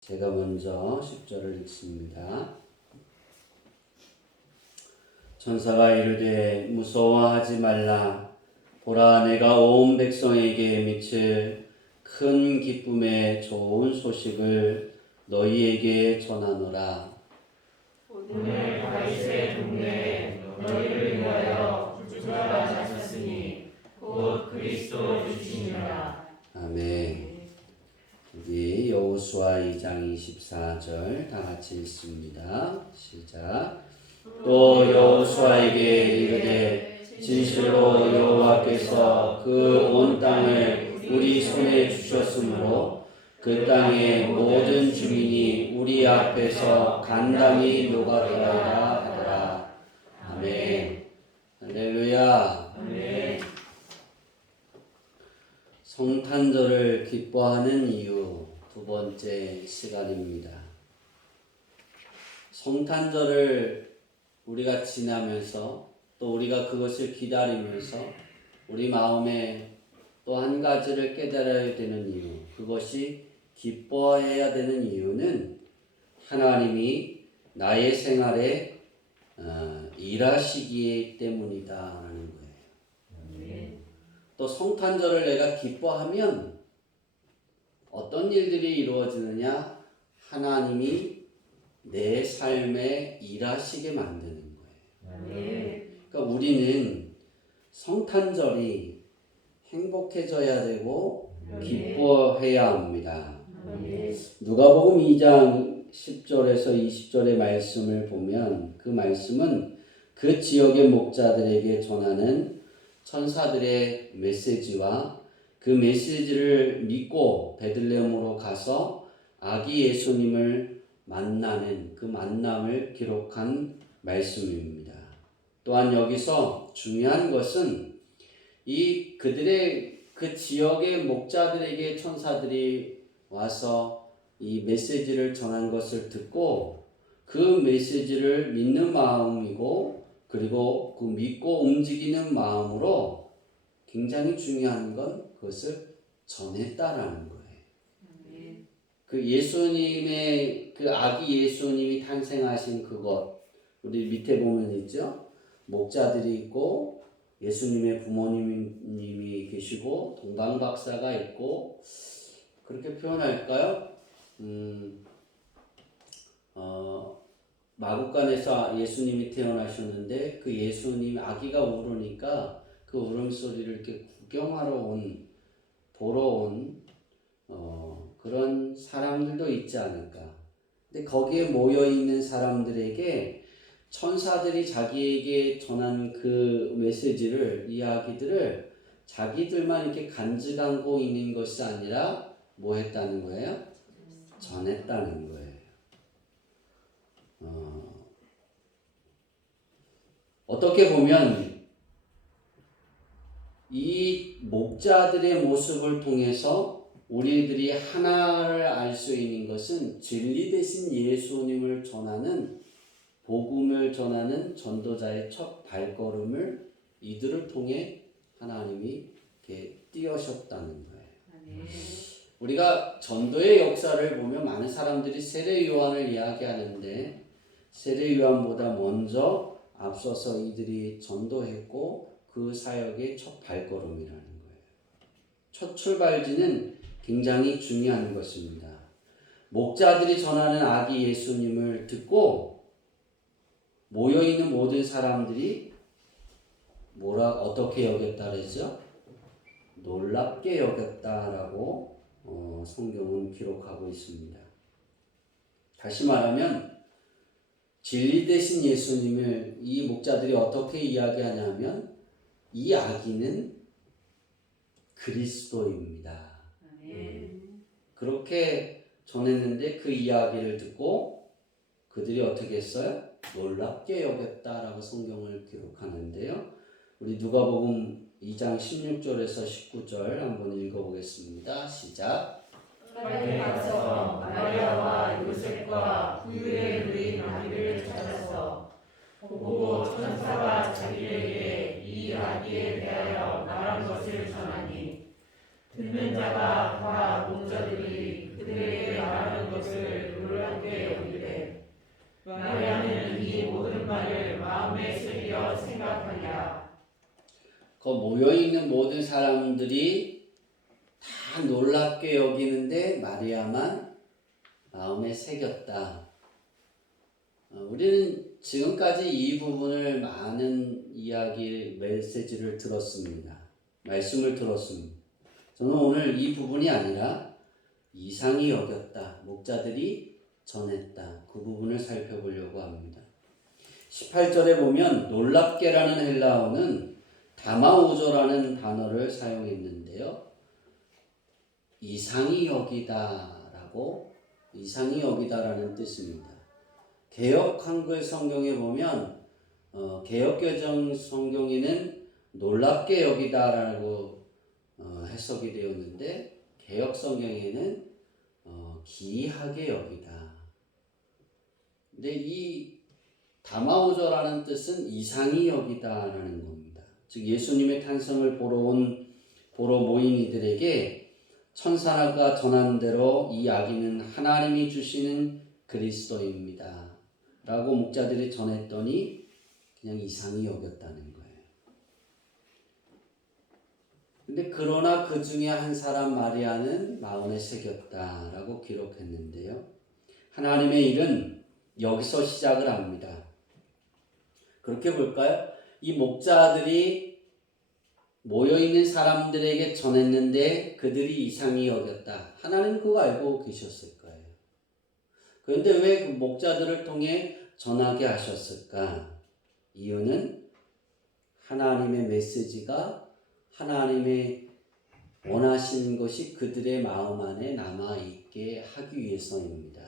제가 먼저 10절을 읽습니다. 천사가 이르되 무서워하지 말라. 보라, 내가 온 백성에게 미칠 큰 기쁨의 좋은 소식을 너희에게 전하노라. 오늘 다윗의 동네에 너희를 위하여 구주가 나셨으니 곧 그리스도 주시니라. 아멘. 우리 여호수아 2장 24절 다 같이 읽습니다. 시작. 또 여호수아에게 이르되 진실로 여호와께서 그 온 땅을 우리 손에 주셨으므로 그 땅의 모든 주민이 우리 앞에서 간당히 녹아들어야 하더라. 아멘. 할렐루야. 아멘. 성탄절을 기뻐하는 이유 두 번째 시간입니다. 성탄절을 우리가 지나면서 또 우리가 그것을 기다리면서 우리 마음에 또 한 가지를 깨달아야 되는 이유, 그것이 기뻐해야 되는 이유는 하나님이 나의 생활에 일하시기 때문이다라는 거예요. 또 성탄절을 내가 기뻐하면 어떤 일들이 이루어지느냐? 하나님이 내 삶에 일하시게 만드는 거예요. 그러니까 우리는 성탄절이 행복해져야 되고 기뻐해야 합니다. 누가복음 2장 10절에서 20절의 말씀을 보면 그 말씀은 그 지역의 목자들에게 전하는 천사들의 메시지와 그 메시지를 믿고 베들레헴으로 가서 아기 예수님을 만나는 그 만남을 기록한 말씀입니다. 또한 여기서 중요한 것은 이 그들의 그 지역의 목자들에게 천사들이 와서 이 메시지를 전한 것을 듣고 그 메시지를 믿는 마음이고 그리고 그 믿고 움직이는 마음으로 굉장히 중요한 건 그것을 전했다라는 거예요. 그 예수님의 그 아기 예수님이 탄생하신 그것 우리 밑에 보면 있죠. 목자들이 있고 예수님의 부모님이 계시고 동방박사가 있고 그렇게 표현할까요? 마국간에서 예수님이 태어나셨는데 그 예수님 아기가 울으니까 그 울음소리를 이렇게 구경하러 보러 온 그런 사람들도 있지 않을까. 근데 거기에 모여 있는 사람들에게 천사들이 자기에게 전한 그 메시지를, 이야기들을 자기들만 이렇게 간직하고 있는 것이 아니라 뭐 했다는 거예요? 전했다는 거예요. 어떻게 보면 이 목자들의 모습을 통해서 우리들이 하나를 알 수 있는 것은 진리 대신 예수님을 전하는 복음을 전하는 전도자의 첫 발걸음을 이들을 통해 하나님이 이렇게 띄우셨다는 거예요. 우리가 전도의 역사를 보면 많은 사람들이 세례 요한을 이야기하는데 세례 요한보다 먼저 앞서서 이들이 전도했고 그 사역의 첫 발걸음이라는 거예요. 첫 출발지는 굉장히 중요한 것입니다. 목자들이 전하는 아기 예수님을 듣고 모여있는 모든 사람들이 어떻게 여겼다 그랬죠? 놀랍게 여겼다라고 성경은 기록하고 있습니다. 다시 말하면 진리 대신 예수님을 이 목자들이 어떻게 이야기하냐면 이 아기는 그리스도입니다. 그렇게 전했는데 그 이야기를 듣고 그들이 어떻게 했어요? 놀랍게 여겼다라고 성경을 기록하는데요. 우리 누가복음 2장 16절에서 19절 한번 읽어보겠습니다. 시작. 빨리 가서 마리아와 요셉과 그의 누인 아기를 찾아서 보고 천사가 자기에게 이 아기에 대하여 말한 것을 전하니 듣는 자가 다 목자들이 그들에게 말하는 것을 놀랍게 여기되 마리아는 이 모든 말을 마음에 새겨 생각하니라. 그 모여있는 모든 사람들이 다 놀랍게 여기는데 마리아만 마음에 새겼다. 우리는 지금까지 이 부분을 많은 이야기, 메시지를 들었습니다. 말씀을 들었습니다. 저는 오늘 이 부분이 아니라 이상히 여겼다, 목자들이 전했다, 그 부분을 살펴보려고 합니다. 18절에 보면 놀랍게라는 헬라어는 다마오조라는 단어를 사용했는데요. 이상히 여기다라고, 이상히 여기다라는 뜻입니다. 개역 한글 성경에 보면 개역개정 성경에는 놀랍게 여기다라고 해석이 되었는데 개역 성경에는 기이하게 여기다. 근데 이 다마오저라는 뜻은 이상히 여기다라는 겁니다. 즉 예수님의 탄생을 보러 모인 이들에게 천사가 전한 대로 이 아기는 하나님이 주시는 그리스도입니다 라고 목자들이 전했더니 그냥 이상히 여겼다는 거예요. 근데 그러나 그 중에 한 사람 마리아는 마음에 새겼다라고 기록했는데요. 하나님의 일은 여기서 시작을 합니다. 그렇게 볼까요? 이 목자들이 모여있는 사람들에게 전했는데 그들이 이상히 여겼다. 하나님 그거 알고 계셨을 거예요. 그런데 왜 그 목자들을 통해 전하게 하셨을까? 이유는 하나님의 메시지가 하나님의 원하시는 것이 그들의 마음 안에 남아있게 하기 위해서입니다.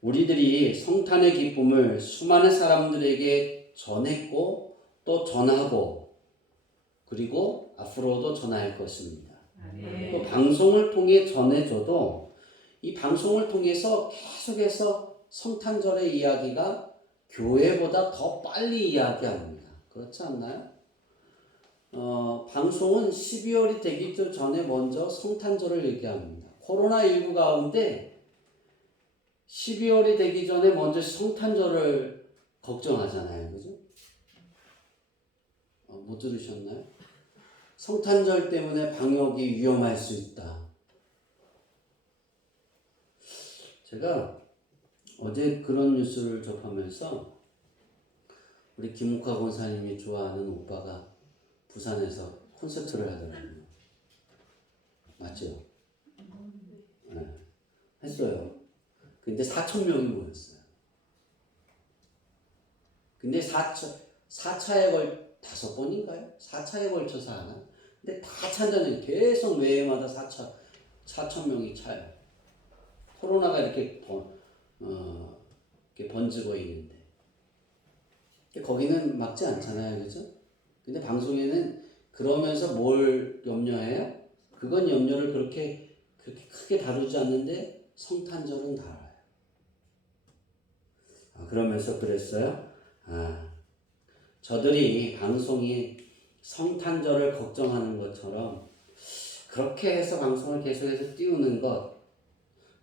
우리들이 성탄의 기쁨을 수많은 사람들에게 전했고 또 전하고 그리고 앞으로도 전할 것입니다. 또 방송을 통해 전해줘도 이 방송을 통해서 계속해서 성탄절의 이야기가 교회보다 더 빨리 이야기합니다. 그렇지 않나요? 방송은 12월이 되기 전에 먼저 성탄절을 얘기합니다. 코로나19 가운데 12월이 되기 전에 먼저 성탄절을 걱정하잖아요. 그죠? 못 들으셨나요? 성탄절 때문에 방역이 위험할 수 있다. 제가 어제 그런 뉴스를 접하면서 우리 김욱화 권사님이 좋아하는 오빠가 부산에서 콘서트를 하더라고요. 맞죠? 네. 했어요. 근데 4,000명이 모였어요. 근데 4차에 5번인가요? 4차에 걸쳐서 하나? 근데 다 찬다는 계속 매해마다 4,000명이 차요. 코로나가 이렇게 이렇게 번지고 있는데. 거기는 막지 않잖아요. 그죠? 근데 방송에는 그러면서 뭘 염려해요? 그건 염려를 그렇게 크게 다루지 않는데 성탄절은 다뤄요. 그러면서 그랬어요. 저들이 방송이 성탄절을 걱정하는 것처럼 그렇게 해서 방송을 계속해서 띄우는 것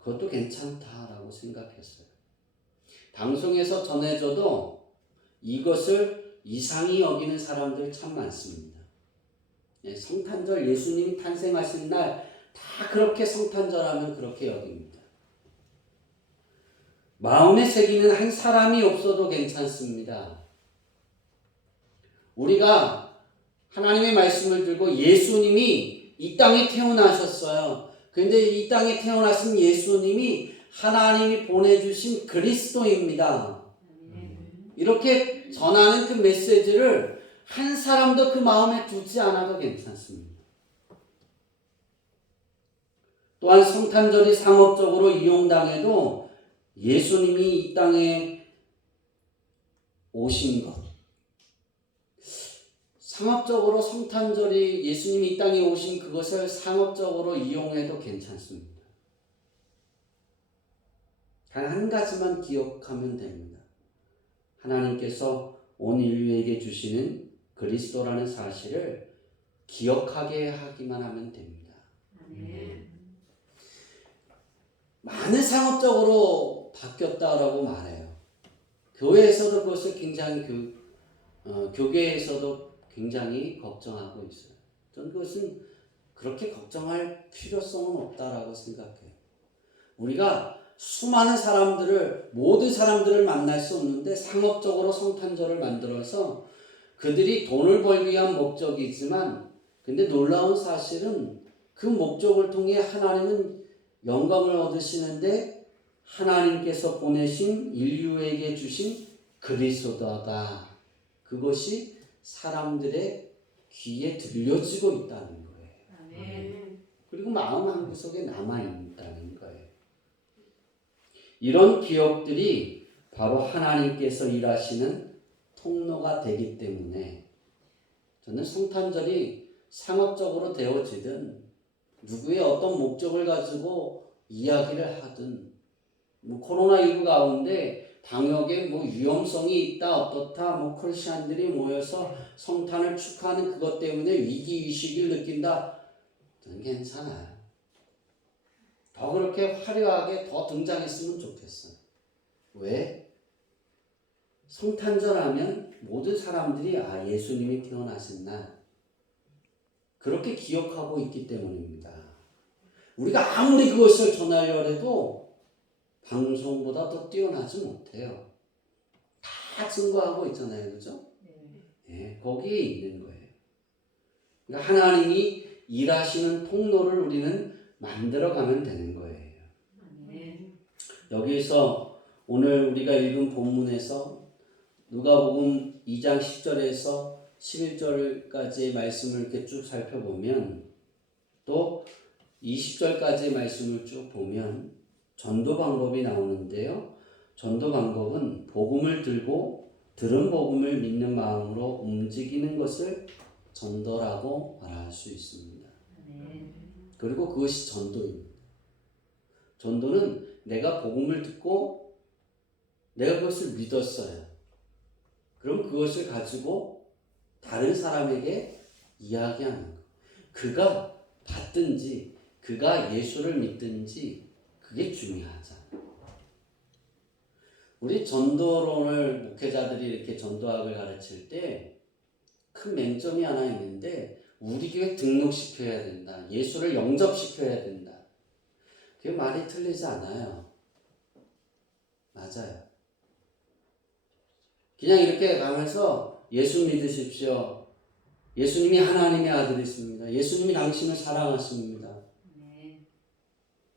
그것도 괜찮다라고 생각했어요. 방송에서 전해줘도 이것을 이상히 여기는 사람들 참 많습니다. 성탄절 예수님이 탄생하신 날 다 그렇게 성탄절하면 그렇게 여깁니다. 마음에 새기는 한 사람이 없어도 괜찮습니다. 우리가 하나님의 말씀을 들고 예수님이 이 땅에 태어나셨어요. 그런데 이 땅에 태어나신 예수님이 하나님이 보내주신 그리스도입니다. 이렇게 전하는 그 메시지를 한 사람도 그 마음에 두지 않아도 괜찮습니다. 또한 성탄절이 상업적으로 이용당해도 예수님이 이 땅에 오신 것, 상업적으로 성탄절이 예수님이 이 땅에 오신 그것을 상업적으로 이용해도 괜찮습니다. 단 한 가지만 기억하면 됩니다. 하나님께서 온 인류에게 주시는 그리스도라는 사실을 기억하게 하기만 하면 됩니다. 많은 상업적으로 바뀌었다라고 말해요. 교회에서도 그것을 굉장히 교계에서도 굉장히 걱정하고 있어요. 저는 그것은 그렇게 걱정할 필요성은 없다라고 생각해요. 우리가 수많은 모든 사람들을 만날 수 없는데 상업적으로 성탄절을 만들어서 그들이 돈을 벌기 위한 목적이지만, 근데 놀라운 사실은 그 목적을 통해 하나님은 영광을 얻으시는데 하나님께서 보내신 인류에게 주신 그리스도다. 그것이 사람들의 귀에 들려지고 있다는 거예요. 아멘. 그리고 마음 한구석에 남아있다는 거예요. 이런 기억들이 바로 하나님께서 일하시는 통로가 되기 때문에 저는 성탄절이 상업적으로 되어지든 누구의 어떤 목적을 가지고 이야기를 하든 코로나19 가운데 방역에 위험성이 있다 어떻다 크리스천들이 모여서 성탄을 축하하는 그것 때문에 위기의식을 느낀다. 저는 괜찮아요. 더 그렇게 화려하게 더 등장했으면 좋겠어요. 왜? 성탄절 하면 모든 사람들이 예수님이 태어나신 날 그렇게 기억하고 있기 때문입니다. 우리가 아무리 그것을 전하려 해도 방송보다 더 뛰어나지 못해요. 다 증거하고 있잖아요. 그죠? 네, 거기에 있는 거예요. 그러니까 하나님이 일하시는 통로를 우리는 만들어가면 되는 거예요. 여기서 오늘 우리가 읽은 본문에서 누가복음 2장 10절에서 11절까지의 말씀을 이렇게 쭉 살펴보면 또 20절까지의 말씀을 쭉 보면 전도 방법이 나오는데요. 전도 방법은 복음을 들고 들은 복음을 믿는 마음으로 움직이는 것을 전도라고 말할 수 있습니다. 그리고 그것이 전도입니다. 전도는 내가 복음을 듣고 내가 그것을 믿었어요. 그럼 그것을 가지고 다른 사람에게 이야기하는 거. 그가 받든지 그가 예수를 믿든지 그게 중요하잖아요. 우리 전도론을 목회자들이 이렇게 전도학을 가르칠 때 큰 맹점이 하나 있는데 우리 교회 등록시켜야 된다. 예수를 영접시켜야 된다. 그게 말이 틀리지 않아요. 맞아요. 그냥 이렇게 가면서 예수 믿으십시오. 예수님이 하나님의 아들이십니다. 예수님이 당신을 사랑하십니다.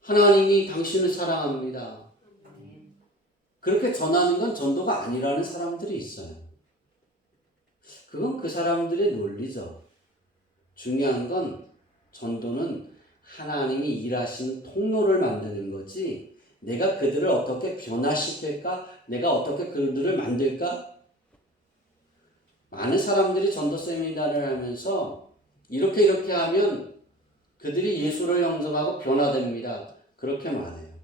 하나님이 당신을 사랑합니다. 그렇게 전하는 건 전도가 아니라는 사람들이 있어요. 그건 그 사람들의 논리죠. 중요한 건 전도는 하나님이 일하신 통로를 만드는 거지 내가 그들을 어떻게 변화시킬까? 내가 어떻게 그들을 만들까? 많은 사람들이 전도 세미나를 하면서 이렇게 하면 그들이 예수를 영접하고 변화됩니다. 그렇게 말해요.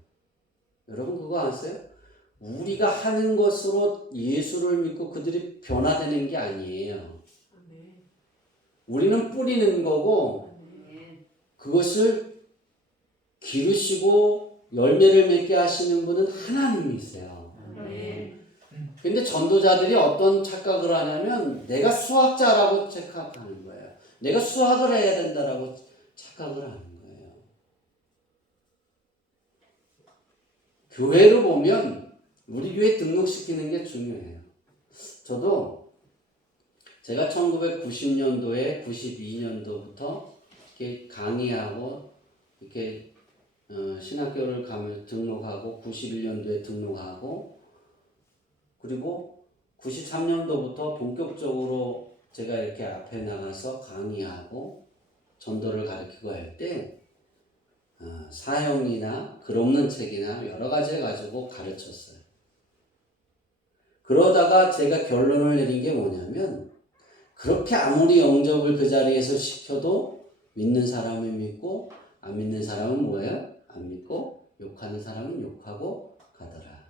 여러분 그거 아세요? 우리가 하는 것으로 예수를 믿고 그들이 변화되는 게 아니에요. 우리는 뿌리는 거고 그것을 기르시고 열매를 맺게 하시는 분은 하나님이세요. 근데 전도자들이 어떤 착각을 하냐면 내가 수학자라고 착각하는 거예요. 내가 수학을 해야 된다라고 착각을 하는 거예요. 교회로 보면 우리 교회 등록시키는 게 중요해요. 저도 제가 1990년도에 92년도부터 이렇게 강의하고 이렇게 신학교를 가면 등록하고 91년도에 등록하고 그리고 93년도부터 본격적으로 제가 이렇게 앞에 나가서 강의하고 전도를 가르치고 할 때 사형이나 글 없는 책이나 여러 가지를 가지고 가르쳤어요. 그러다가 제가 결론을 내린 게 뭐냐면 그렇게 아무리 영접을 그 자리에서 시켜도 믿는 사람은 믿고 안 믿는 사람은 뭐예요? 안 믿고 욕하는 사람은 욕하고 가더라.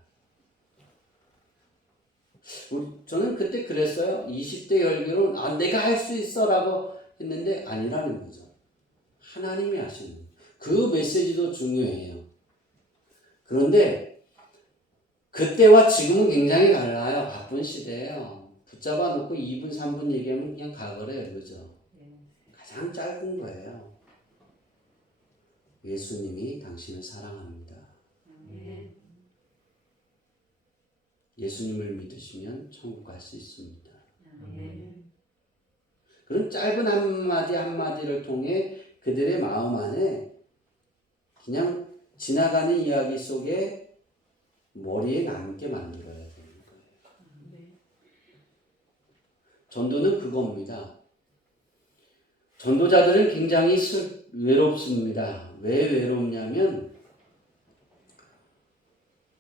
저는 그때 그랬어요. 20대 열기로는 내가 할 수 있어 라고 했는데 아니라는 거죠. 하나님이 하시는 그 메시지도 중요해요. 그런데 그때와 지금은 굉장히 달라요. 바쁜 시대예요. 붙잡아 놓고 2분, 3분 얘기하면 그냥 가거래요. 그죠? 가장 짧은 거예요. 예수님이 당신을 사랑합니다. 예수님을 믿으시면 천국 갈 수 있습니다. 그런 짧은 한마디 한마디를 통해 그들의 마음 안에 그냥 지나가는 이야기 속에 머리에 남게 만들어야 되는 거예요. 전도는 그겁니다. 전도자들은 굉장히 외롭습니다. 왜 외롭냐면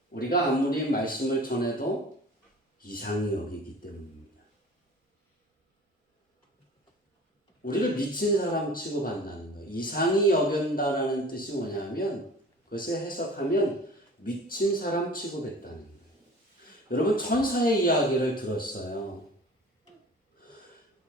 우리가 아무리 말씀을 전해도 이상히 여기기 때문입니다. 우리를 미친 사람 취급한다는 거예요. 이상히 여긴다라는 뜻이 뭐냐면 그것을 해석하면 미친 사람 취급했다는 거예요. 여러분 천사의 이야기를 들었어요.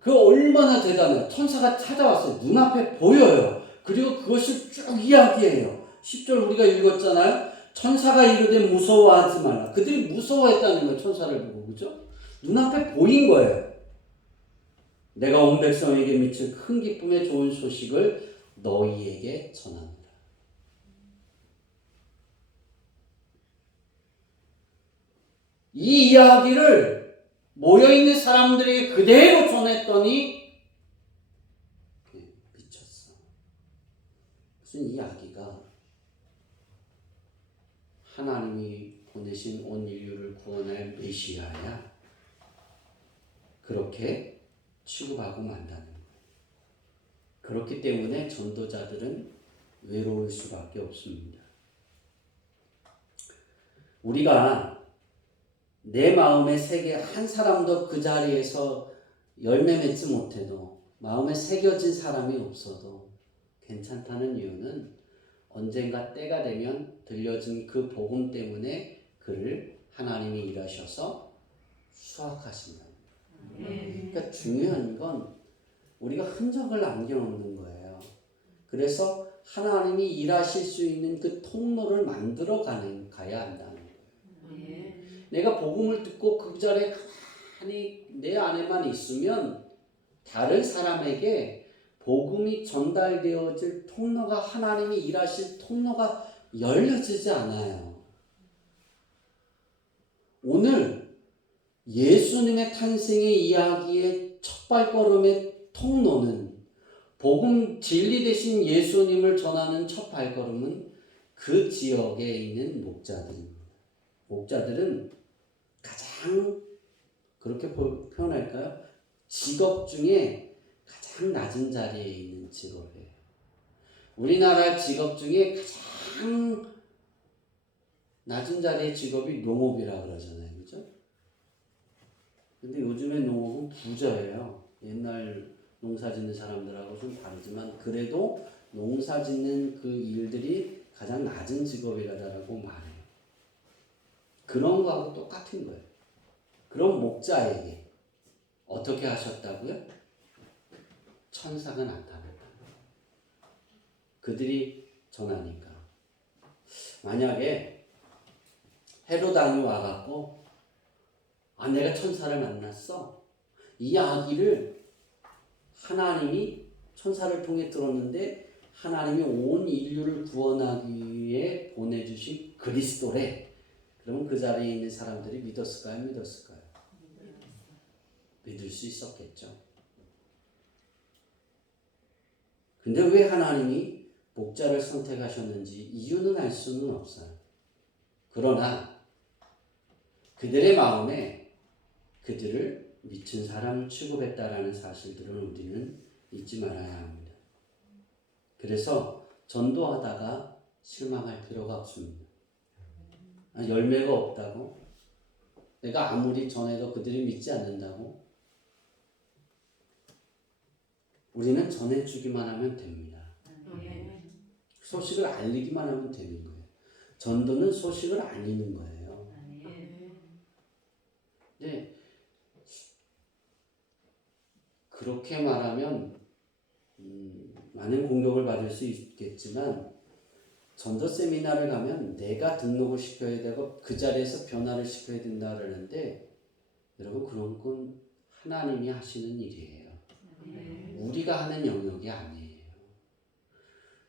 그 얼마나 대단해요. 천사가 찾아왔어요. 눈앞에 보여요. 그리고 그것을 쭉 이야기해요. 10절 우리가 읽었잖아요. 천사가 이르되 무서워하지 말라. 그들이 무서워했다는 거예요. 천사를 보고. 그죠? 눈앞에 보인 거예요. 내가 온 백성에게 미칠 큰 기쁨의 좋은 소식을 너희에게 전합니다. 이 이야기를 모여있는 사람들에게 그대로 전했더니 미쳤어. 무슨 이야기가 하나님이 보내신 온 인류를 구원할 메시아야. 그렇게 취급하고 만다는 거예요. 그렇기 때문에 전도자들은 외로울 수밖에 없습니다. 우리가 내 마음의 세계 한 사람도 그 자리에서 열매 맺지 못해도 마음에 새겨진 사람이 없어도 괜찮다는 이유는 언젠가 때가 되면 들려진 그 복음 때문에 그를 하나님이 일하셔서 수확하신다. 그러니까 중요한 건 우리가 흔적을 남겨놓는 거예요. 그래서 하나님이 일하실 수 있는 그 통로를 만들어 가야 한다는 거예요. 내가 복음을 듣고 그 자리에 가만히 내 안에만 있으면 다른 사람에게 복음이 전달되어질 통로가 하나님이 일하실 통로가 열려지지 않아요. 오늘 예수님의 탄생의 이야기의 첫 발걸음의 통로는 복음 진리 되신 예수님을 전하는 첫 발걸음은 그 지역에 있는 목자들입니다. 목자들은 가장 그렇게 표현할까요? 직업 중에 가장 낮은 자리에 있는 직업이에요. 우리나라 직업 중에 가장 낮은 자리의 직업이 농업이라 그러잖아요. 그죠? 근데 요즘에 농업은 부자예요. 옛날 농사 짓는 사람들하고 좀 다르지만 그래도 농사 짓는 그 일들이 가장 낮은 직업이라고 말해요. 그런 거하고 똑같은 거예요. 그럼 목자에게 어떻게 하셨다고요? 천사가 나타났다. 그들이 전하니까. 만약에 헤로단이 와갖고 내가 천사를 만났어. 이 이야기를 하나님이 천사를 통해 들었는데 하나님이 온 인류를 구원하기 위해 보내주신 그리스도래. 그러면 그 자리에 있는 사람들이 믿었을까요? 믿었을까요? 믿을 수 있었겠죠. 근데 왜 하나님이 목자를 선택하셨는지 이유는 알 수는 없어요. 그러나 그들의 마음에 그들을 미친 사람 취급했다라는 사실들을 우리는 잊지 말아야 합니다. 그래서 전도하다가 실망할 필요가 없습니다. 열매가 없다고? 내가 아무리 전해도 그들이 믿지 않는다고? 우리는 전해주기만 하면 됩니다. 소식을 알리기만 하면 되는 거예요. 전도는 소식을 알리는 거예요. 네, 그렇게 말하면 많은 공격을 받을 수 있겠지만 전도 세미나를 가면 내가 등록을 시켜야 되고 그 자리에서 변화를 시켜야 된다 그러는데 여러분 그런 건 하나님이 하시는 일이에요. 우리가 하는 영역이 아니에요.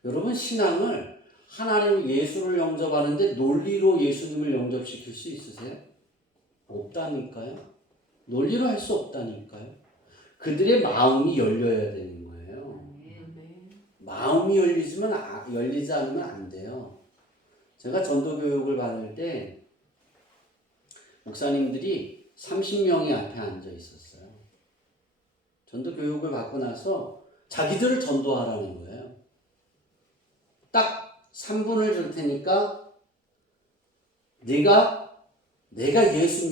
여러분 신앙을 하나님 예수를 영접하는데 논리로 예수님을 영접시킬 수 있으세요? 없다니까요. 논리로 할 수 없다니까요. 그들의 마음이 열려야 되는 거예요. 마음이 열리지 않으면 안 돼요. 제가 전도 교육을 받을 때 목사님들이 30명이 앞에 앉아 있었어요. 전도 교육을 받고 나서 자기들을 전도하라는 거예요. 딱 3분을 줄 테니까 내가 예수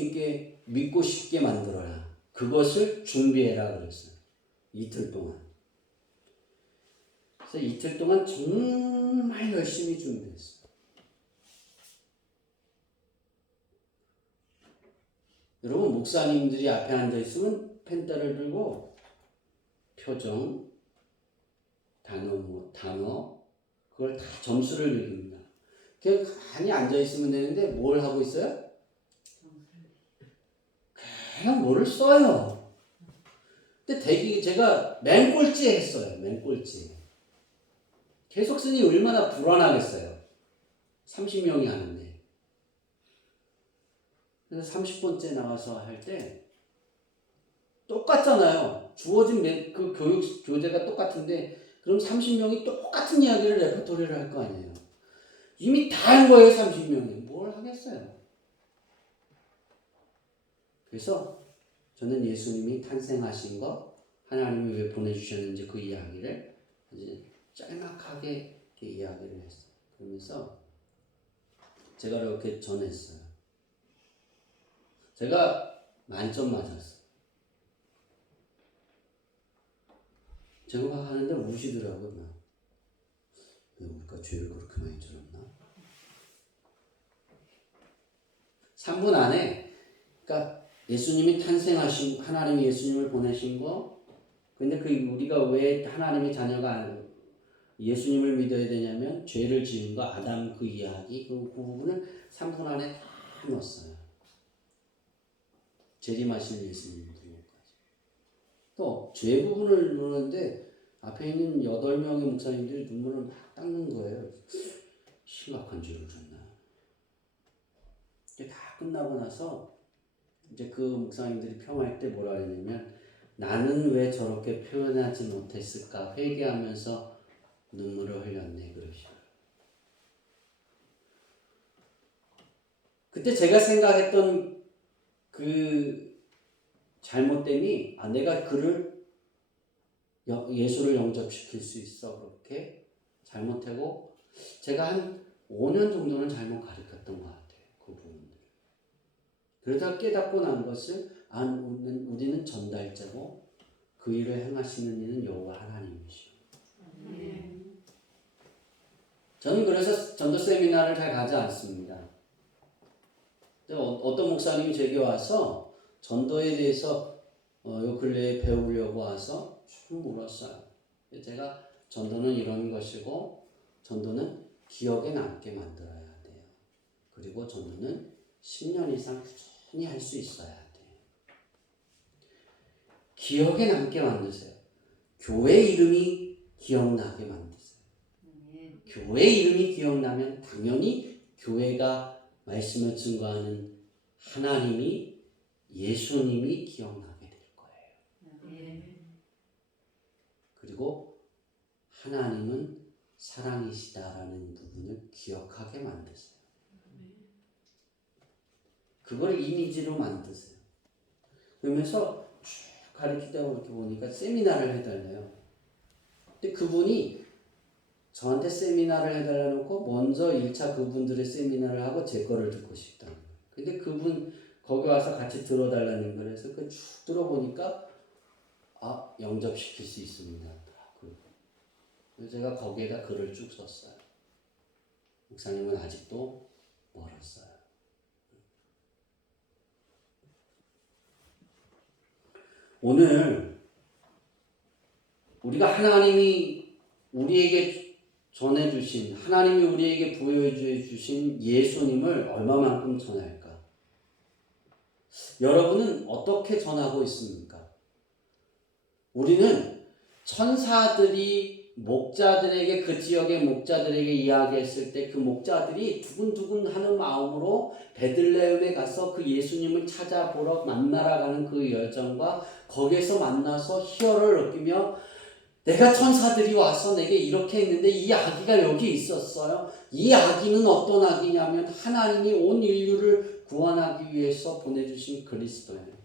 믿고 싶게 만들어라. 그것을 준비해라 그랬어요. 이틀 동안. 그래서 이틀 동안 정말 열심히 준비했어요. 여러분 목사님들이 앞에 앉아 있으면 펜타를 들고 표정, 단어 그걸 다 점수를 매깁니다. 그냥 가만히 앉아 있으면 되는데 뭘 하고 있어요? 그냥 뭐를 써요. 근데 제가 맨꼴찌에 했어요. 맨꼴찌. 계속 쓰니 얼마나 불안하겠어요. 30명이 하는데. 그래서 30번째 나가서 할 때 똑같잖아요. 주어진 그 교재가 똑같은데 그럼 30명이 똑같은 이야기를 레퍼토리를 할 거 아니에요. 이미 다 한 거예요. 30명이. 뭘 하겠어요. 그래서 저는 예수님이 탄생하신 거 하나님이 왜 보내주셨는지 그 이야기를 이제 짤막하게 이렇게 이야기를 했어요. 그러면서 제가 이렇게 전했어요. 제가 만점 맞았어요. 제가 막 하는데 우시더라고요. 막. 왜 우리가 죄를 그렇게 많이 지었나? 3분 안에 그러니까 예수님이 탄생하신 하나님이 예수님을 보내신 거 근데 그 우리가 왜 하나님의 자녀가 예수님을 믿어야 되냐면 죄를 지은 거 아담 그 이야기 그 부분을 3분 안에 다 넣었어요. 재림하신 예수님 부분까지. 또 죄 부분을 넣는데 앞에 있는 8명의 목사님들이 눈물을 막 닦는 거예요. 심각한 죄를 졌나. 이게 다 끝나고 나서 이제 그 목사님들이 평할 때 뭐라 그랬냐면 나는 왜 저렇게 표현하지 못했을까 회개하면서 눈물을 흘렸네 그러시더라고요. 그때 제가 생각했던 그 잘못됨이 내가 그를 예수를 영접시킬 수 있어 그렇게 잘못하고 제가 한 5년 정도는 잘못 가르쳤던 것 같아요. 그 부분들. 그러다 깨닫고 난 것을 우리는 전달자고 그 일을 행하시는 이는 여호와 하나님이시오. 저는 그래서 전도 세미나를 잘 가지 않습니다. 어떤 목사님이 제게 와서 전도에 대해서 요 근래에 배우려고 와서 쭉 물었어요. 제가 전도는 이런 것이고 전도는 기억에 남게 만들어야 돼요. 그리고 전도는 10년 이상 꾸준히 할 수 있어야 돼요. 기억에 남게 만드세요. 교회 이름이 기억나게 만드세요. 교회 이름이 기억나면 당연히 교회가 말씀을 증거하는 하나님이 예수님이 기억나게 될 거예요. 그리고 하나님은 사랑이시다라는 부분을 기억하게 만드세요. 그걸 이미지로 만드세요. 그러면서 쭉 가르치다 이렇게 보니까 세미나를 해달래요. 근데 그분이 저한테 세미나를 해달라 놓고 먼저 1차 그분들의 세미나를 하고 제 거를 듣고 싶다는 거예요. 근데 그분 거기 와서 같이 들어달라는 거라서 그 쭉 들어보니까 영접시킬 수 있습니다. 그래서 제가 거기에다 글을 쭉 썼어요. 목사님은 아직도 멀었어요. 오늘 우리가 하나님이 우리에게 전해주신 하나님이 우리에게 부여해주신 예수님을 얼마만큼 전할까? 여러분은 어떻게 전하고 있습니까? 우리는 천사들이 목자들에게 그 지역의 목자들에게 이야기했을 때 그 목자들이 두근두근 하는 마음으로 베들레헴에 가서 그 예수님을 찾아보러 만나러 가는 그 여정과 거기에서 만나서 희열을 느끼며 내가 천사들이 와서 내게 이렇게 했는데 이 아기가 여기 있었어요. 이 아기는 어떤 아기냐면 하나님이 온 인류를 구원하기 위해서 보내주신 그리스도예요.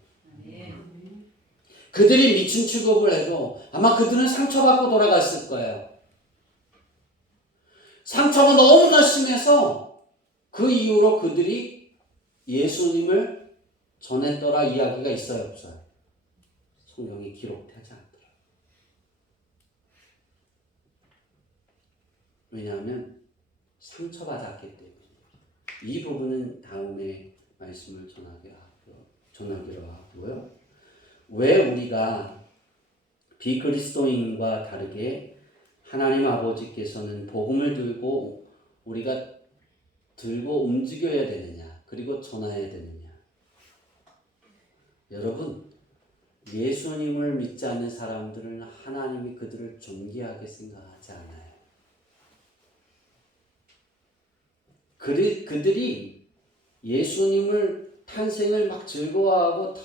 그들이 미친 취급을 해도 아마 그들은 상처받고 돌아갔을 거예요. 상처가 너무나 심해서 그 이후로 그들이 예수님을 전했더라 이야기가 있어요, 없어요? 성경에 기록되지 않더라. 왜냐하면 상처받았기 때문에. 이 부분은 다음에 말씀을 전하기로 하고요. 왜 우리가 비그리스도인과 다르게 하나님 아버지께서는 복음을 우리가 들고 움직여야 되느냐, 그리고 전해야 되느냐? 여러분, 예수님을 믿지 않는 사람들은 하나님이 그들을 존귀하게 생각하지 않아요. 그들이 예수님을 탄생을 막 즐거워하고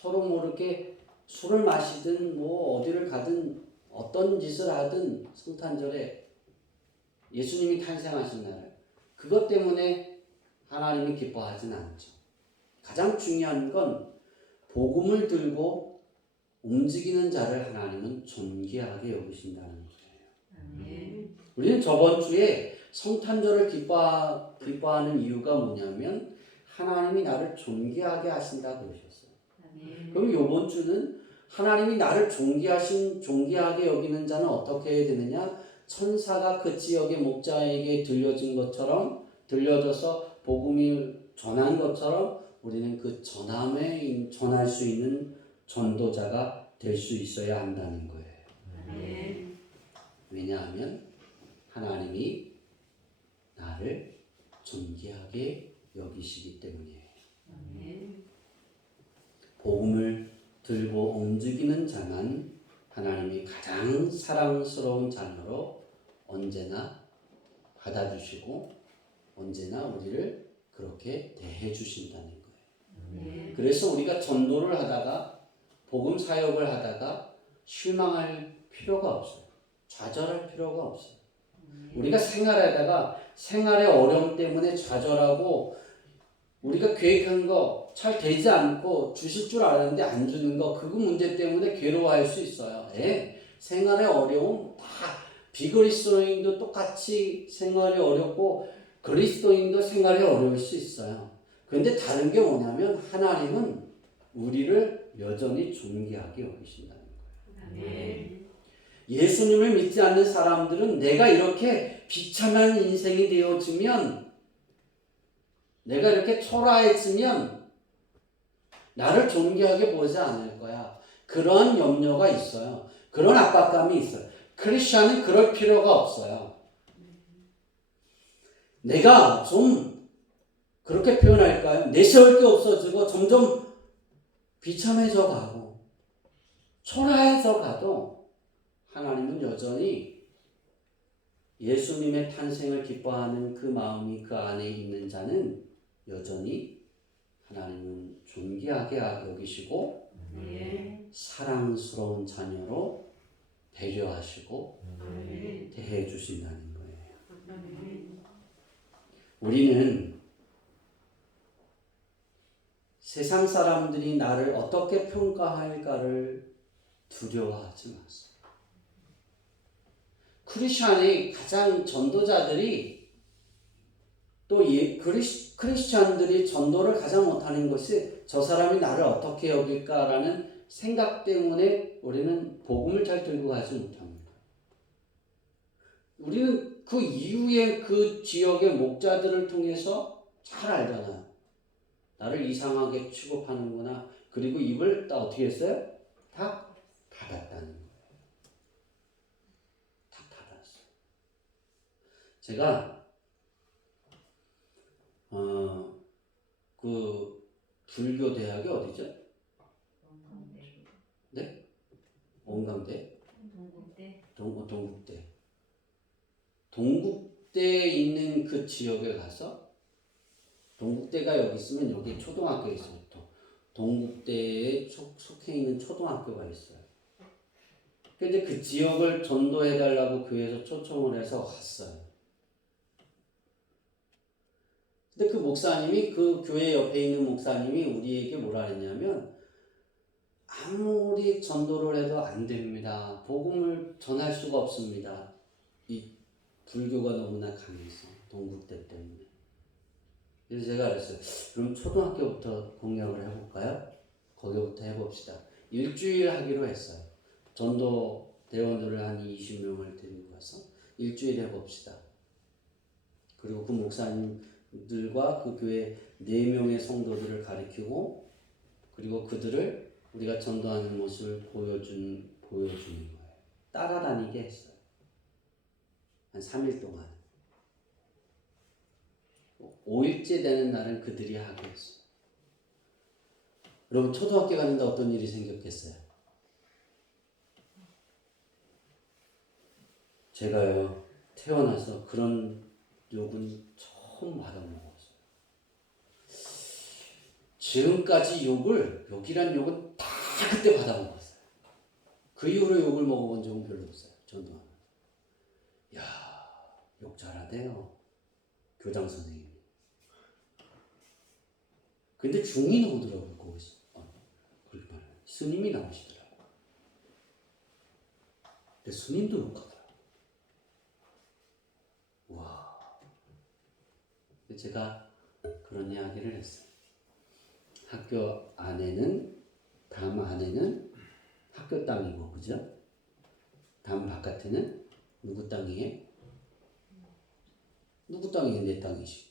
서로 모르게 술을 마시든 어디를 가든 어떤 짓을 하든 성탄절에 예수님이 탄생하신 날 그것 때문에 하나님이 기뻐하진 않죠. 가장 중요한 건 복음을 들고 움직이는 자를 하나님은 존귀하게 여기신다는 거예요. 우리는 저번 주에 성탄절을 기뻐하는 이유가 뭐냐면 하나님이 나를 존귀하게 하신다 그러셨어요. 그럼 이번 주는 하나님이 나를 존귀하게 여기는 자는 어떻게 해야 되느냐? 천사가 그 지역의 목자에게 들려져서 복음을 전한 것처럼 우리는 그 전할 수 있는 전도자가 될 수 있어야 한다는 거예요. 왜냐하면 하나님이 나를 존귀하게 여기시기 때문이에요. 복음을 들고 움직이는 자만 하나님이 가장 사랑스러운 자녀로 언제나 받아주시고 언제나 우리를 그렇게 대해 주신다는 거예요. 그래서 우리가 전도를 하다가 복음 사역을 하다가 실망할 필요가 없어요. 좌절할 필요가 없어요. 우리가 생활하다가 생활의 어려움 때문에 좌절하고 우리가 계획한 거 잘 되지 않고 주실 줄 알았는데 안 주는 거 그거 문제 때문에 괴로워할 수 있어요. 생활의 어려움 다 비그리스도인도 똑같이 생활이 어렵고 그리스도인도 생활이 어려울 수 있어요. 그런데 다른 게 뭐냐면 하나님은 우리를 여전히 존귀하게 여기신다는 거예요. 예수님을 믿지 않는 사람들은 내가 이렇게 비참한 인생이 되어지면 내가 이렇게 초라해지면 나를 존귀하게 보지 않을 거야. 그런 염려가 있어요. 그런 압박감이 있어요. 크리스천은 그럴 필요가 없어요. 내가 좀 그렇게 표현할까요? 내세울 게 없어지고 점점 비참해져 가고 초라해져 가도 하나님은 여전히 예수님의 탄생을 기뻐하는 그 마음이 그 안에 있는 자는 여전히 하나님은 존귀하게 여기시고 사랑스러운 자녀로 배려하시고 대해 주신다는 거예요. 우리는 세상 사람들이 나를 어떻게 평가할까를 두려워하지 마세요. 크리스천의 가장 전도자들이 또 크리스천들이 전도를 가장 못하는 것이 저 사람이 나를 어떻게 여길까라는 생각 때문에 우리는 복음을 잘 들고 가지 못합니다. 우리는 그 이후에 그 지역의 목자들을 통해서 잘 알잖아요. 나를 이상하게 취급하는구나. 그리고 입을 다 어떻게 했어요? 다 닫았다는 거예요. 다 닫았어요. 제가 그 불교 대학이 어디죠? 네? 원광대? 동국대. 동국대에 있는 그 지역에 가서 동국대가 여기 있으면 여기 초등학교에 있어요. 동국대에 속해 있는 초등학교가 있어요. 근데 그 지역을 전도해달라고 교회에서 초청을 해서 갔어요. 근데 그 목사님이 그 교회 옆에 있는 목사님이 우리에게 뭐라 했냐면 아무리 전도를 해도 안 됩니다. 복음을 전할 수가 없습니다. 이 불교가 너무나 강해서 동국대 때문에. 그래서 제가 그랬어요. 그럼 초등학교부터 공략을 해볼까요? 거기부터 해봅시다. 일주일 하기로 했어요. 전도 대원들을 한 20명을 데리고 가서 일주일 해봅시다. 그리고 그 목사님들과 그 교회 4명의 성도들을 가르치고 그리고 그들을 우리가 전도하는 모습을 보여주는 거예요. 따라다니게 했어요. 한 3일 동안. 5일째 되는 날은 그들이 하게 했어요. 여러분 초등학교 가는데 어떤 일이 생겼겠어요? 제가요 태어나서 그런 욕은 처음 받아먹었어요. 지금까지 욕이란 욕은 다 그때 받아먹었어요. 그 이후로 욕을 먹어본 적은 별로 없어요. 전도하면. 야, 욕 잘하대요. 교장 선생님이. 근데 중이 나오더라고요. 거기서. 그렇게 말해요. 스님이 나오시더라고요. 근데 스님도 욕하더라고요. 와. 제가 그런 이야기를 했어요. 학교 안에는 담 안에는 학교 땅이고 그죠? 담 바깥에는 누구 땅이에요? 누구 땅이에요? 내 땅이지.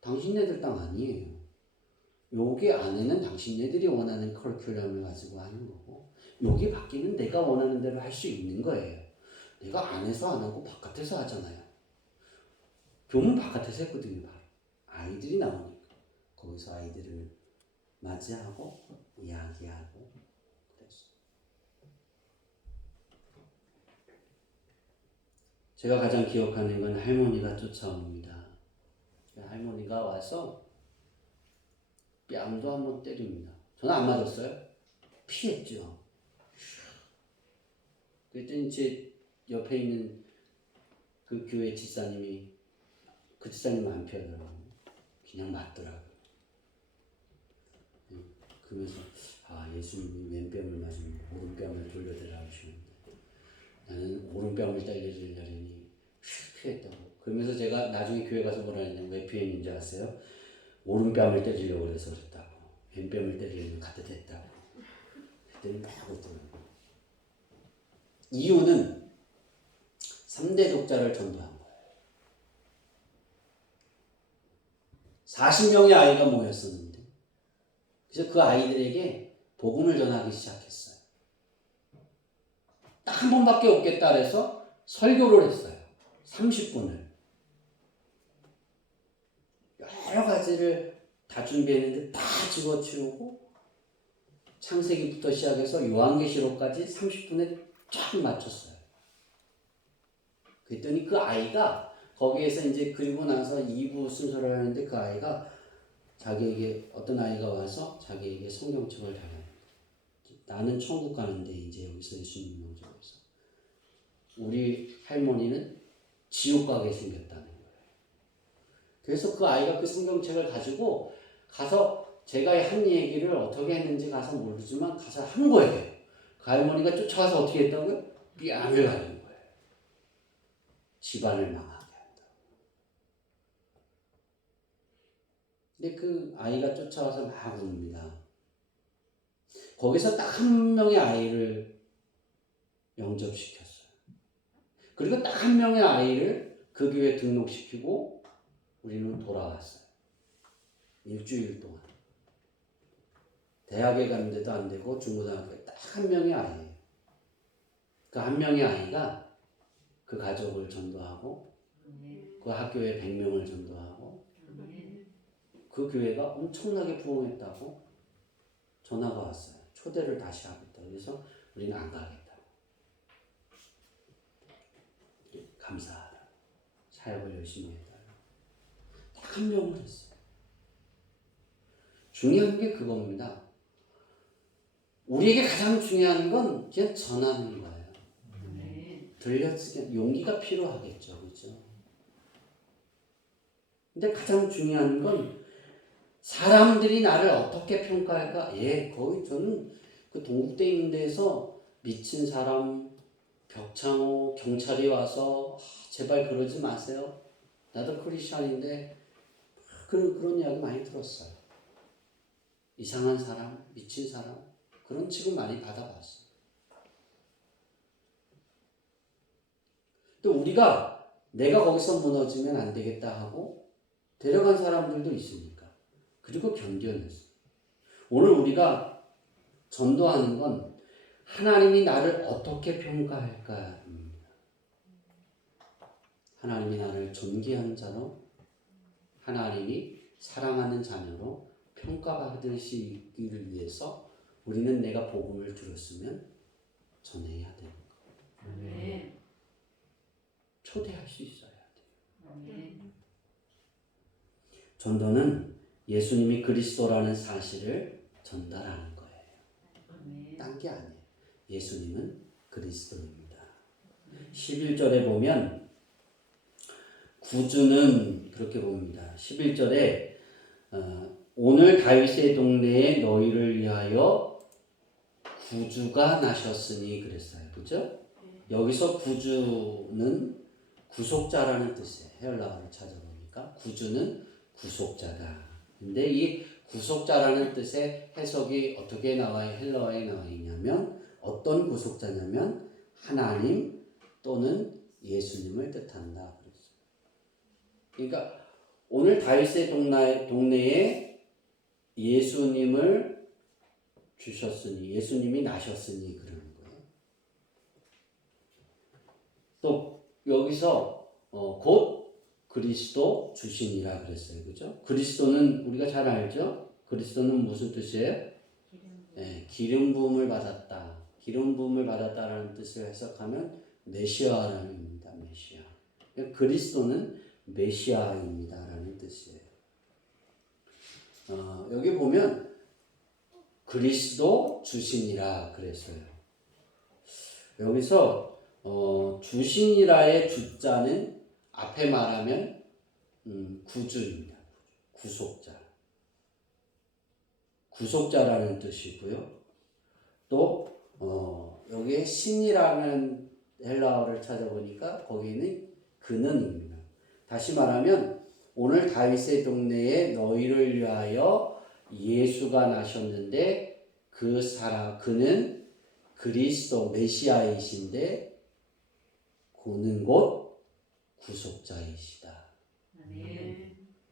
당신네들 땅 아니에요. 여기 안에는 당신네들이 원하는 커리큘럼을 가지고 하는 거고 여기 밖에는 내가 원하는 대로 할 수 있는 거예요. 내가 안에서 안 하고 바깥에서 하잖아요. 교문 바깥에서 했거든요. 아이들이 나오니까 거기서 아이들을 맞이하고 이야기하고 그랬어요. 제가 가장 기억하는 건 할머니가 쫓아옵니다. 할머니가 와서 뺨도 한번 때립니다. 저는 안 맞았어요. 피했죠. 그랬더니 제 옆에 있는 그 교회 집사님이 그 집사님은 안 피하더라고요. 그냥 맞더라고요. 그러면서 예수님이 왼뺨을 맞으면 오른뺨을 돌려대라 하시는데 나는 오른뺨을 때려주려니 피했다고. 그러면서 제가 나중에 교회 가서 뭐라 했냐면 왜 피했는지 아세요? 오른뺨을 때리려고 그래서 그랬다고. 왼뺨을 때리려면 갖다 댔다고. 그랬더니 막 웃더라고요. 이유는 3대 독자를 전도한 거예요. 40명의 아이가 모였었는데 그래서 그 아이들에게 복음을 전하기 시작했어요. 딱 한 번밖에 없겠다 그래서 설교를 했어요. 30분을. 여러 가지를 다 준비했는데 다 집어치우고 창세기부터 시작해서 요한계시록까지 30분에 쫙 맞췄어요. 그랬더니 그 아이가 거기에서 이제 그리고 나서 2부 순서를 하는데 그 아이가 자기에게 어떤 아이가 와서 자기에게 성경책을 달라요. 나는 천국 가는데 이제 여기서 예수님 명절에서 우리 할머니는 지옥 가게 생겼다는 거예요. 그래서 그 아이가 그 성경책을 가지고 가서 제가 한 얘기를 어떻게 했는지 가서 모르지만 가서 한 거예요. 그 할머니가 쫓아가서 어떻게 했다고요? 뺨을 가는 거예요. 집안을 망하게 한다고. 근데 그 아이가 쫓아와서 막 웁니다. 거기서 딱 한 명의 아이를 영접시켰어요. 그리고 딱 한 명의 아이를 그 교회에 등록시키고 우리는 돌아갔어요. 일주일 동안. 대학에 갔는데도 안 되고 중고등학교에 딱 한 명의 아이예요. 그 한 명의 아이가 그 가족을 전도하고 그 학교에 100명을 전도하고 그 교회가 엄청나게 부흥했다고 전화가 왔어요. 초대를 다시 하겠다고. 그래서 우리는 안 가겠다고. 감사하라. 사역을 열심히 해달라. 딱 한 명을 했어요. 중요한 게 그겁니다. 우리에게 가장 중요한 건 그냥 전하는 거예요. 들려주기 용기가 필요하겠죠, 그렇죠? 근데 가장 중요한 건 사람들이 나를 어떻게 평가할까? 거의 저는 그 동국대 있는 데서 미친 사람, 벽창호, 경찰이 와서 제발 그러지 마세요. 나도 크리스천인데 그런 이야기 많이 들었어요. 이상한 사람, 미친 사람 그런 취급 많이 받아봤어요. 또 우리가 내가 거기서 무너지면 안 되겠다 하고 데려간 사람들도 있으니까. 그리고 견뎌냈어요. 오늘 우리가 전도하는 건 하나님이 나를 어떻게 평가할까입니다. 하나님이 나를 존귀한 자로, 하나님이 사랑하는 자녀로 평가받으시기를 위해서 우리는 내가 복음을 들었으면 전해야 되는 거예요. 초대할 수 있어야 돼요. 전도는 예수님이 그리스도라는 사실을 전달하는 거예요. 딴 게 아니에요. 예수님은 그리스도입니다. 11절에 보면 구주는 그렇게 봅니다. 11절에 오늘 다윗의 동네에 너희를 위하여 구주가 나셨으니 그랬어요. 그죠? 여기서 구주는 구속자라는 뜻이에요. 헬라어를 찾아보니까 구주는 구속자다. 근데 이 구속자라는 뜻의 해석이 어떻게 나와요? 헬라어에 나와 있냐면 어떤 구속자냐면 하나님 또는 예수님을 뜻한다. 그러니까 오늘 다윗의 동네에 예수님을 주셨으니 예수님이 나셨으니 그러는 거예요. 또 여기서 곧 그리스도 주시니라 그랬어요. 그죠? 그리스도는 우리가 잘 알죠? 그리스도는 무슨 뜻이에요? 기름 부음을 받았다. 기름 부음을 받았다라는 뜻을 해석하면 메시아라는 의미입니다. 메시아. 그리스도는 메시아입니다라는 뜻이에요. 여기 보면 그리스도 주시니라 그랬어요. 여기서 주시니라의 주자는 앞에 말하면 구주입니다. 구속자. 구속자라는 뜻이고요. 또 여기에 신이라는 헬라어를 찾아보니까 거기는 근원입니다. 다시 말하면 오늘 다윗의 동네에 너희를 위하여 예수가 나셨는데 그는 그리스도 메시아이신데 그는 곧 구속자이시다.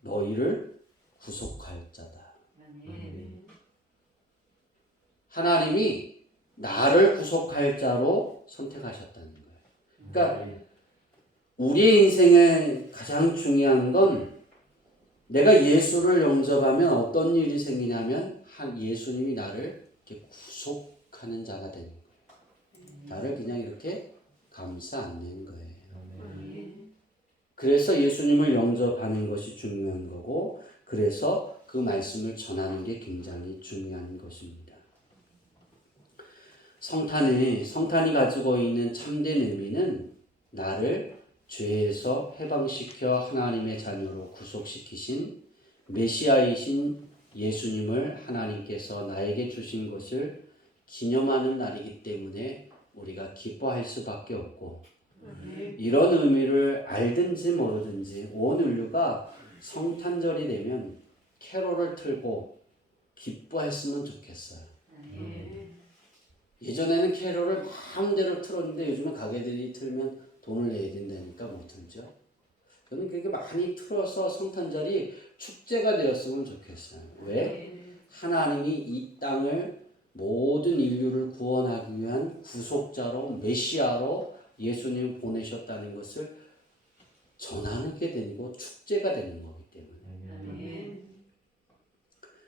너희를 구속할 자다. 하나님이 나를 구속할 자로 선택하셨다는 거예요. 그러니까 우리의 인생에 가장 중요한 건 내가 예수를 영접하면 어떤 일이 생기냐면 예수님이 나를 이렇게 구속하는 자가 되는 거예요. 나를 그냥 이렇게 감싸 안는 거예요. 그래서 예수님을 영접하는 것이 중요한 거고 그래서 그 말씀을 전하는 게 굉장히 중요한 것입니다. 성탄이 가지고 있는 참된 의미는 나를 죄에서 해방시켜 하나님의 자녀로 구속시키신 메시아이신 예수님을 하나님께서 나에게 주신 것을 기념하는 날이기 때문에 우리가 기뻐할 수밖에 없고 이런 의미를 알든지 모르든지 온 인류가 성탄절이 되면 캐롤을 틀고 기뻐했으면 좋겠어요. 예전에는 캐롤을 마음대로 틀었는데 요즘은 가게들이 틀면 돈을 내야 된다니까 못 틀죠. 저는 그렇게 많이 틀어서 성탄절이 축제가 되었으면 좋겠어요. 왜? 하나님이 이 땅을 모든 인류를 구원하기 위한 구속자로 메시아로 예수님 보내셨다는 것을 전하게 되고 축제가 되는 거기 때문에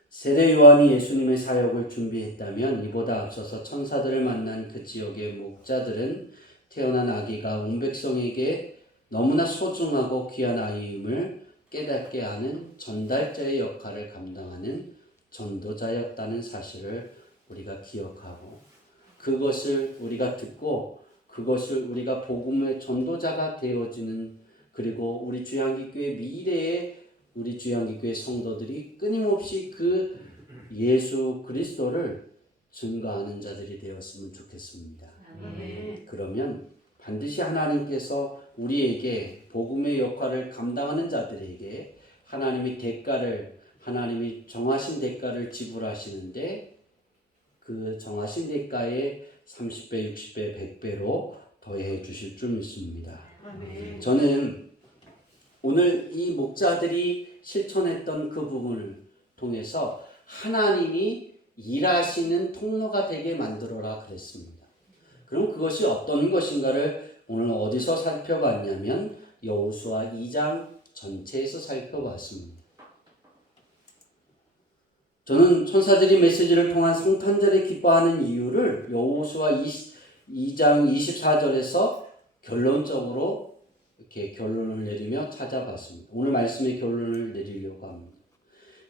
세례 요한이 예수님의 사역을 준비했다면 이보다 앞서서 천사들을 만난 그 지역의 목자들은 태어난 아기가 온 백성에게 너무나 소중하고 귀한 아이임을 깨닫게 하는 전달자의 역할을 감당하는 전도자였다는 사실을 우리가 기억하고 그것을 우리가 듣고 그것을 우리가 복음의 전도자가 되어지는 그리고 우리 주양기교회 미래의 우리 주양기교회 성도들이 끊임없이 그 예수 그리스도를 증거하는 자들이 되었으면 좋겠습니다. 그러면 반드시 하나님께서 우리에게 복음의 역할을 감당하는 자들에게 하나님이 정하신 대가를 지불하시는데 그 정하신 대가에 30배, 60배, 100배로 더해 주실 줄 믿습니다. 저는 오늘 이 목자들이 실천했던 그 부분을 통해서 하나님이 일하시는 통로가 되게 만들어라 그랬습니다. 그럼 그것이 어떤 것인가를 오늘 어디서 살펴봤냐면 여호수아 2장 전체에서 살펴봤습니다. 저는 천사들이 메시지를 통한 성탄절에 기뻐하는 이유를 여호수아 2장 24절에서 결론적으로 이렇게 결론을 내리며 찾아봤습니다. 오늘 말씀의 결론을 내리려고 합니다.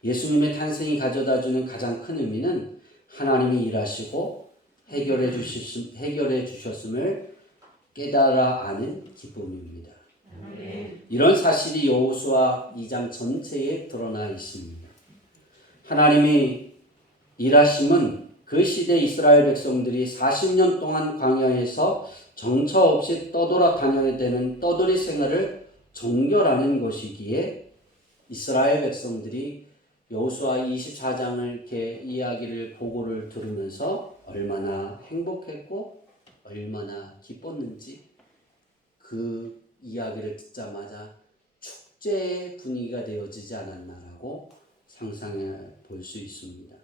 예수님의 탄생이 가져다주는 가장 큰 의미는 하나님이 일하시고 해결해 주셨음을 깨달아 아는 기쁨입니다. 이런 사실이 여호수아 2장 전체에 드러나 있습니다. 하나님이 일하심은 그 시대 이스라엘 백성들이 40년 동안 광야에서 정처 없이 떠돌아 다녀야 되는 떠돌이 생활을 정결하는 것이기에 이스라엘 백성들이 여호수아 24장을 이렇게 이야기를 보고를 들으면서 얼마나 행복했고 얼마나 기뻤는지 그 이야기를 듣자마자 축제의 분위기가 되어지지 않았나라고 상상해 볼 수 있습니다.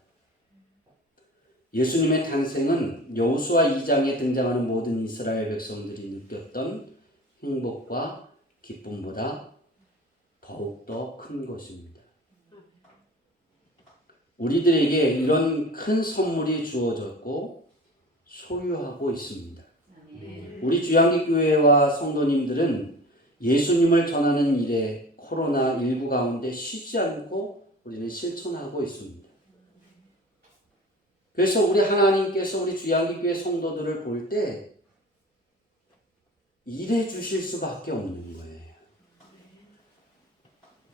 예수님의 탄생은 여호수아 2장에 등장하는 모든 이스라엘 백성들이 느꼈던 행복과 기쁨보다 더욱더 큰 것입니다. 우리들에게 이런 큰 선물이 주어졌고 소유하고 있습니다. 우리 주양기교회와 성도님들은 예수님을 전하는 일에 코로나19 가운데 쉬지 않고 우리는 실천하고 있습니다. 그래서 우리 하나님께서 우리 주양기교회 성도들을 볼 때 일해 주실 수밖에 없는 거예요.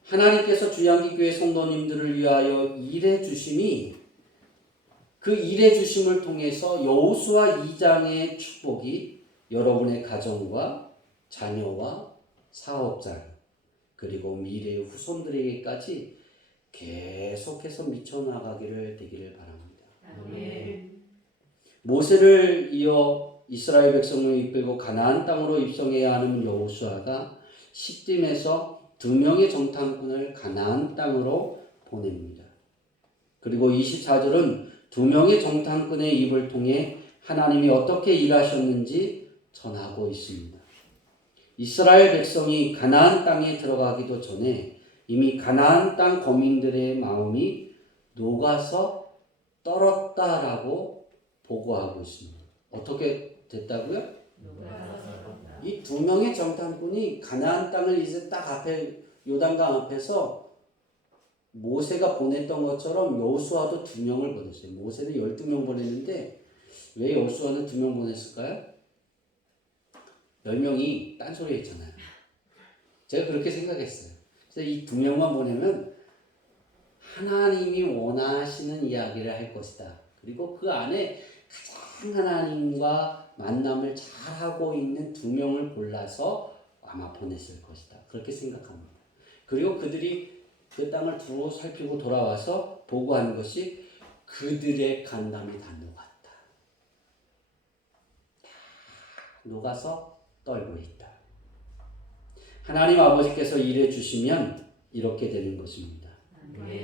하나님께서 주양기교회 성도님들을 위하여 일해 주심이 그 일해 주심을 통해서 여호수아 2장의 축복이 여러분의 가정과 자녀와 사업자 그리고 미래의 후손들에게까지 계속해서 미쳐나가기를 되기를 바랍니다. 모세를 이어 이스라엘 백성을 이끌고 가나안 땅으로 입성해야 하는 여호수아가 시딤에서 2명의 정탐꾼을 가나안 땅으로 보냅니다. 그리고 24절은 2명의 정탐꾼의 입을 통해 하나님이 어떻게 일하셨는지 전하고 있습니다. 이스라엘 백성이 가나안 땅에 들어가기도 전에 이미 가나안 땅 거민들의 마음이 녹아서 떨었다라고 보고하고 있습니다. 어떻게 됐다고요? 이 2명의 정탐꾼이 가나안 땅을 이제 딱 앞에 요단강 앞에서 모세가 보냈던 것처럼 여호수아도 2명을 보냈어요. 모세는 12명 보냈는데 왜 여호수아는 2명 보냈을까요? 10명이 딴소리 했잖아요. 제가 그렇게 생각했어요. 그래서 이 2명만 보내면 하나님이 원하시는 이야기를 할 것이다. 그리고 그 안에 가장 하나님과 만남을 잘하고 있는 2명을 골라서 아마 보냈을 것이다. 그렇게 생각합니다. 그리고 그들이 그 땅을 두루 살피고 돌아와서 보고한 것이 그들의 간담이 다 녹았다. 다 녹아서 떨고 있다. 하나님 아버지께서 일해 주시면 이렇게 되는 것입니다.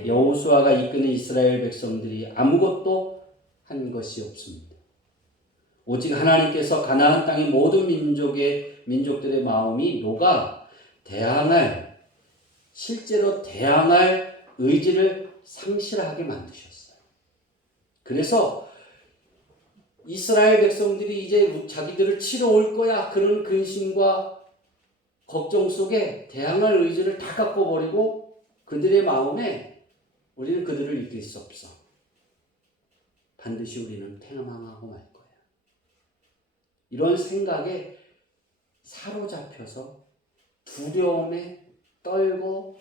여호수아가 이끄는 이스라엘 백성들이 아무것도 한 것이 없습니다. 오직 하나님께서 가나안 땅의 모든 민족들의 마음이 녹아 실제로 대항할 의지를 상실하게 만드셨어요. 그래서 이스라엘 백성들이 이제 자기들을 치러 올 거야 그런 근심과 걱정 속에 대항할 의지를 다 깎아버리고 그들의 마음에 우리는 그들을 이길 수 없어. 반드시 우리는 패망하고 말 거야. 이런 생각에 사로잡혀서 두려움에 떨고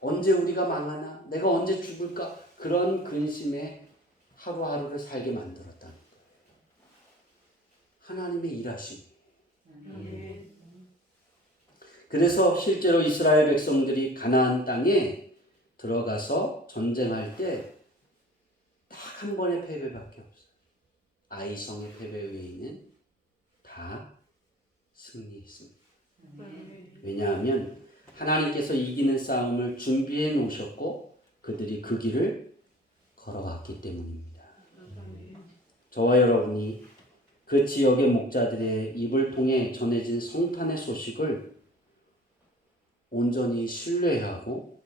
언제 우리가 망하나? 내가 언제 죽을까? 그런 근심에 하루하루를 살게 만들었다는 거예요. 하나님의 일하심. 그래서 실제로 이스라엘 백성들이 가나안 땅에 들어가서 전쟁할 때 딱 한 번의 패배밖에 없어요. 아이성의 패배 외에는 다 승리했습니다. 왜냐하면 하나님께서 이기는 싸움을 준비해 놓으셨고 그들이 그 길을 걸어갔기 때문입니다. 저와 여러분이 그 지역의 목자들의 입을 통해 전해진 성탄의 소식을 온전히 신뢰하고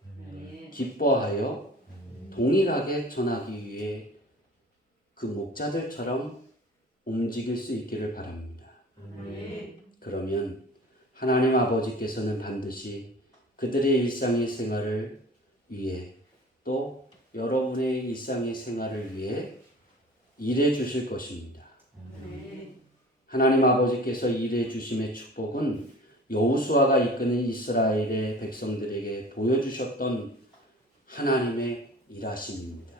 기뻐하여 동일하게 전하기 위해 그 목자들처럼 움직일 수 있기를 바랍니다. 그러면 하나님 아버지께서는 반드시 그들의 일상의 생활을 위해 또 여러분의 일상의 생활을 위해 일해 주실 것입니다. 하나님 아버지께서 일해 주심의 축복은 여호수아가 이끄는 이스라엘의 백성들에게 보여주셨던 하나님의 일하심입니다.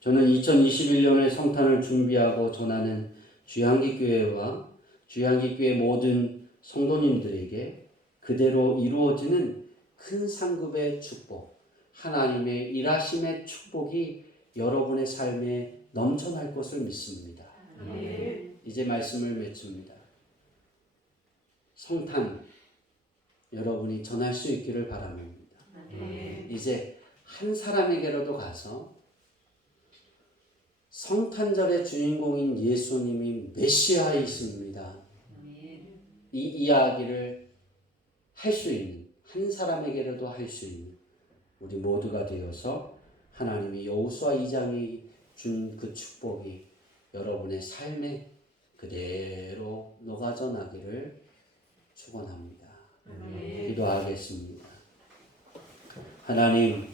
저는 2021년에 성탄을 준비하고 전하는 주향기교회와 주향기교회 모든 성도님들에게 그대로 이루어지는 큰 상급의 축복, 하나님의 일하심의 축복이 여러분의 삶에 넘쳐날 것을 믿습니다. 이제 말씀을 맺습니다. 성탄 여러분이 전할 수 있기를 바랍니다. 이제 한 사람에게라도 가서 성탄절의 주인공인 예수님이 메시아이십니다. 이 이야기를 할 수 있는 한 사람에게라도 할 수 있는 우리 모두가 되어서 하나님이 여호수아 2장이 준 그 축복이 여러분의 삶에 그대로 녹아져 나기를 축원합니다. 기도하겠습니다. 하나님,